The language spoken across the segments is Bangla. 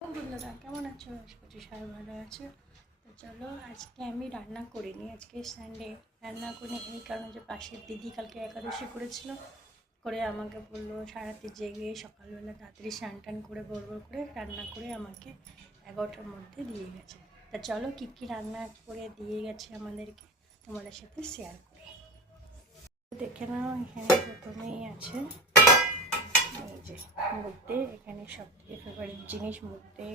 বন্ধুরা কেমন আছো? আশা করছি সবাই ভালো আছো। তো চলো আজকে আমি রান্না করিনি, আজকে সানডে। রান্না করিনি এই কারণে যে পাশের দিদি কালকে একাদশী করেছিল, করে আমাকে বললো সারাতে জেগে সকালবেলা তাড়াতাড়ি স্নান টান করে ভোর করে রান্না করে আমাকে 11টার মধ্যে দিয়ে গেছে। তা চলো কী কী রান্না করে দিয়ে গেছে আমাদেরকে তোমাদের সাথে শেয়ার করি। দেখে নাও, এখানে প্রথমেই আছে এই যে মুদ্দে। এখানে সবথেকে ফেভারিট জিনিস মুদ্দে,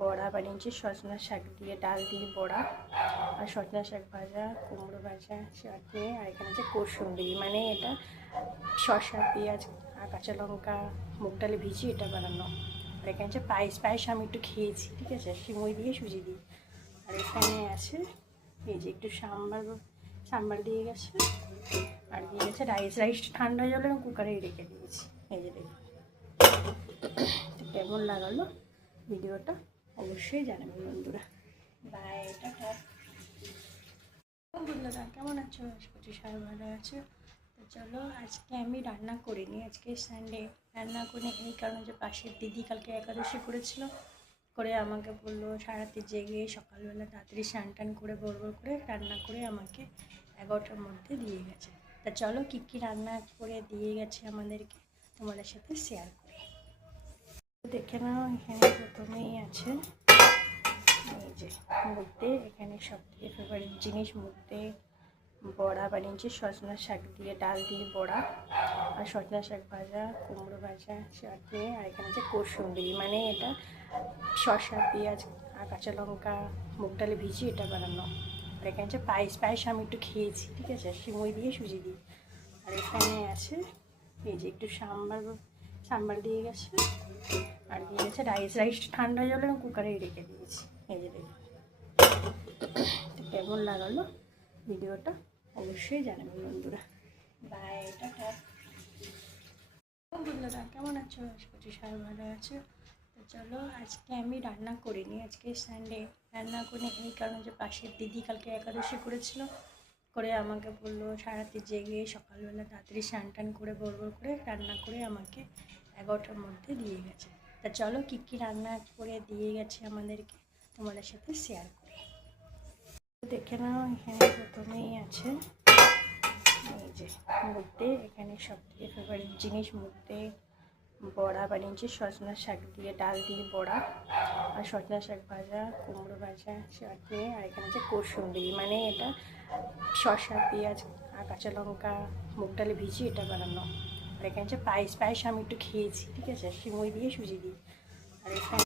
বড়া বানিয়েছি সজনা শাক দিয়ে, ডাল দিয়ে বড়া, আর সজনা শাক ভাজা, কুমড়ো ভাজা চাটনি, আর এখানে আছে কসুন্দি, মানে এটা শসা পেঁয়াজ আর কাঁচা লঙ্কা মুগ ডালে ভিজিয়ে এটা বানানো। আর এখানে আছে পায়েস। পায়েস আমি একটু খেয়েছি, ঠিক আছে, সিমুই দিয়ে সুজি দিয়ে। আর এখানে আছে এই যে একটু সাম্বার দিয়ে গেছে, আর দিয়ে গেছে রাইস। রাইস ঠান্ডা হয়ে গেলে আমি কুকারেই রেখে দিয়েছি। এই যে দেখুন, কেমন লাগালো ভিডিওটা অবশ্যই জানাবেন বন্ধুরা। বাই, টাটা। বন্ধুরা কেমন আছো? আশা করছি সবাই ভালো আছো। তো চলো আজকে আমি রান্না করিনি, আজকে সানডে। রান্না করিনি এই কারণে যে পাশের দিদি কালকে একাদশী করেছিল, করে আমাকে বললো সারাতে জেগে সকালবেলা তাড়াতাড়ি স্নান টান করে ভোর করে রান্না করে আমাকে 11টার মধ্যে দিয়ে গেছে। তা চলো কী কী রান্না করে দিয়ে গেছে আমাদেরকে তোমাদের সাথে শেয়ার করি। দেখে নাও, এখানে প্রথমেই আছে এই যে মুদ্দে। এখানে সবথেকে ফেভারিট জিনিস মুদ্দে, বড়া বানিয়েছি সজনা শাক দিয়ে, ডাল দিয়ে বড়া, আর সজনা শাক ভাজা, কুমড়ো ভাজা চাটনি, আর এখানে আছে কসুন্দি, মানে এটা শসা পেঁয়াজ আর কাঁচা লঙ্কা মুগ ডালে ভিজিয়ে এটা বানানো। আর এখানে আছে পায়েস। পায়েস আমি একটু খেয়েছি, ঠিক আছে, সিমুই দিয়ে সুজি দিয়ে। আর এখানে আছে এই যে একটু সাম্বার দিয়ে গেছে, আর দিয়ে গেছে রাইস। রাইস ঠান্ডা হয়ে গেলে আমি কুকারেই রেখে দিয়েছি। এই যে দেখুন, কেমন লাগালো ভিডিওটা অবশ্যই জানাবেন বন্ধুরা। বাই, টাটা। বন্ধুরা কেমন আছো? আশা করছি সবাই ভালো আছো। তো চলো আজকে আমি রান্না করিনি, আজকে সানডে। রান্না করিনি এই কারণে যে পাশের দিদি কালকে একাদশী করেছিল, করে আমাকে বললো সারাতে জেগে সকালবেলা তাড়াতাড়ি স্নান টান করে ভোর করে রান্না করে আমাকে 11টার মধ্যে দিয়ে গেছে। তা চলো কী কী রান্না করে দিয়ে গেছে আমাদেরকে তোমাদের সাথে শেয়ার করি। দেখে নাও, এখানে প্রথমেই আছে এই যে মুদ্দে। এখানে সবথেকে ফেভারিট জিনিস মুদ্দে, বড়া বানিয়েছি সজনা শাক দিয়ে, ডাল দিয়ে বড়া, আর সজনা শাক ভাজা, কুমড়ো ভাজা চাটনি, আর এখানে আছে কসুন্দি, মানে এটা শসা পেঁয়াজ আর কাঁচা লঙ্কা মুগ ডালে ভিজিয়ে এটা বানানো। আর এখানে আছে পায়েস। পায়েস আমি একটু খেয়েছি, ঠিক আছে, সিমুই দিয়ে সুজি দিয়ে। আর এখানে